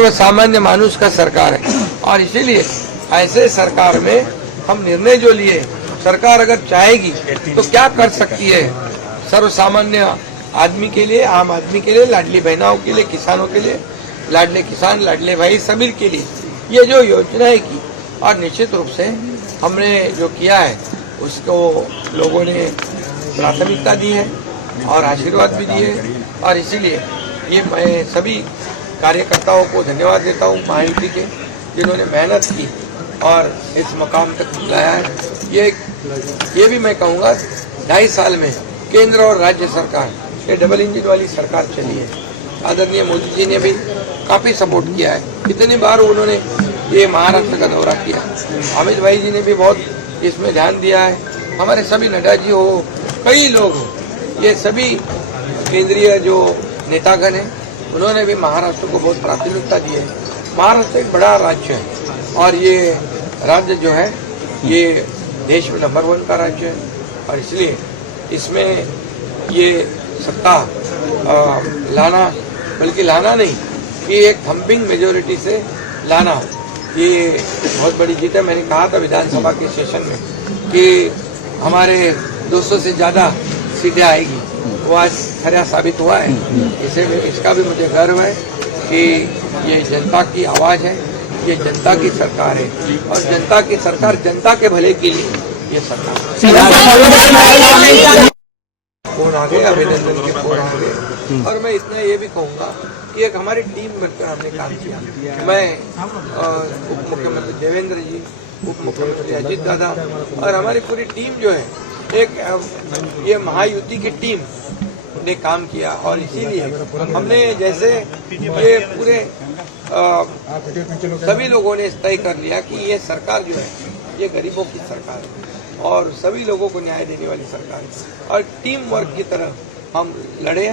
सर्वसामान्य मानुष का सरकार है और इसीलिए ऐसे सरकार में हम निर्णय जो लिए, सरकार अगर चाहेगी तो क्या कर सकती है सर्वसामान्य आदमी के लिए, आम आदमी के लिए, लाडली बहनाओं के लिए, किसानों के लिए, लाडले किसान, लाडले भाई सभी के लिए ये जो योजनाएं की। और निश्चित रूप से हमने जो किया है उसको लोगों ने प्राथमिकता दी है और आशीर्वाद भी दिए, और इसीलिए ये मैं सभी कार्यकर्ताओं को धन्यवाद देता हूँ महायुति के, जिन्होंने मेहनत की और इस मकाम तक लाया है। ये भी मैं कहूँगा 2.5 साल में केंद्र और राज्य सरकार ये डबल इंजन वाली सरकार चली है। आदरणीय मोदी जी ने भी काफी सपोर्ट किया है। कितनी बार उन्होंने ये महाराष्ट्र का दौरा किया, अमित भाई जी ने भी बहुत इसमें ध्यान दिया है। हमारे सभी नड्डा जी हो, कई लोग हो, ये सभी केंद्रीय जो नेतागण हैं उन्होंने भी महाराष्ट्र को बहुत प्राथमिकता दी है। महाराष्ट्र एक बड़ा राज्य है और ये राज्य जो है ये देश में नंबर 1 का राज्य है और इसलिए इसमें ये सत्ता लाना, बल्कि लाना नहीं कि एक थम्पिंग मेजोरिटी से लाना, ये बहुत बड़ी जीत है। मैंने कहा था विधानसभा के सेशन में कि हमारे 200 से ज़्यादा सीटें आएगी, वो आज खरा साबित हुआ है। इसका भी मुझे गर्व है कि ये जनता की आवाज़ है, ये जनता की सरकार है और जनता की सरकार जनता के भले के लिए ये सरकार। फोन आ गए, अभिनंदन के फोन आ गए और मैं इतना ये भी कहूँगा कि एक हमारी टीम बनकर हमने काम किया। मैं उप मुख्यमंत्री देवेंद्र जी, उप मुख्यमंत्री अजीत दादा और हमारी पूरी टीम जो है एक ये महायुति की टीम ने काम किया और इसीलिए हमने जैसे ये पूरे सभी लोगों ने तय कर लिया कि ये सरकार जो है ये गरीबों की सरकार है और सभी लोगों को न्याय देने वाली सरकार है और टीम वर्क की तरह हम लड़े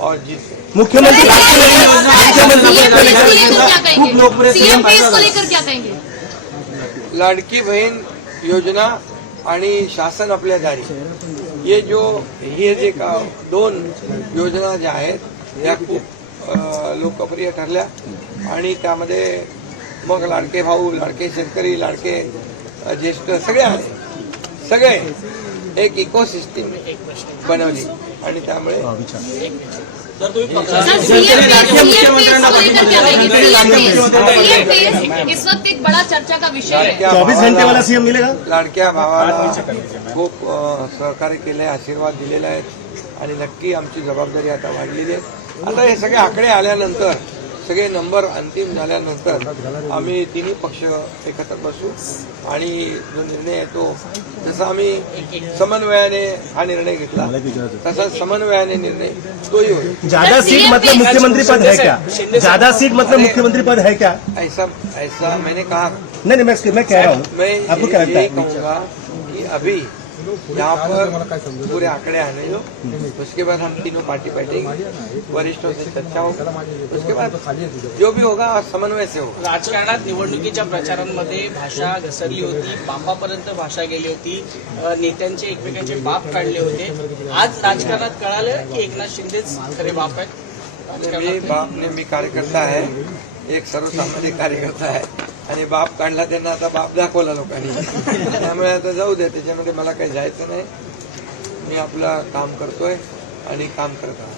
और जीते। मुख्यमंत्री लाडकी बहीण योजना आणि शासन आपल्या दारी, ये जो हे जे 2 योजना ज्या आहेत या खूप लोकप्रिय ठरल्या आणि त्यामध्ये मग लाडके भाऊ, लाडके शेतकरी, लाडके ज्येष्ठ सगळे एक इकोसिस्टम बनवली आणि त्यामुळे इस वक्त एक बड़ा चर्चा का विषय है। 24 घंटे वाला सीएम मिलेगा। लाडक्या भावाला खूप सहकार्य केलंय, आशीर्वाद दिलेला आहे आणि नक्की आमची जबाबदारी आता वाढलेली आहे। आता हे सगळे आकडे आल्यानंतर, सगळे नंबर अंतिम झाल्यानंतर आम्ही तिन्ही पक्ष एकत्र बसू आणि जो निर्णय आहे तो, जसा आम्ही समन्वयाने हा निर्णय घेतला तसा समन्वयाने निर्णय तोही होईल। ज्यादा सीट मतलब मुख्यमंत्री पद है क्या? ज्यादा सीट मतलब मुख्यमंत्री पद है क्या? ऐसा मैंने कहा नहीं, मैं कह रहा हूँ, आपको क्या लगता है? कहूँगा कि अभी यहाँ पर पूरे आंकड़े आने दो, उसके बाद हम तीनों पार्टी बैठेंगे, वरिष्ठों से चर्चा होगा, उसके बाद जो भी होगा समन्वय से होगा। राजकारणात निवडणुकीच्या प्रचारांमध्ये भाषा घसरली होती, बापापर्यंत भाषा गेली होती, नेत्यांचे एकमेकांचे बाप काढले होते। आज राजकारणात कळालं की एकनाथ शिंदेच खरे बाप आहेत। मी कार्यकर्ता आहे, एक सर्वसामान्य कार्यकर्ता आहे आणि बाप काढला, त्यांना आता बाप दाखवला लोकांनी, त्यामुळे आता जाऊ दे, त्याच्यामध्ये मला काही जायचं नाही। मी आपलं काम करतोय आणि काम करत आहे।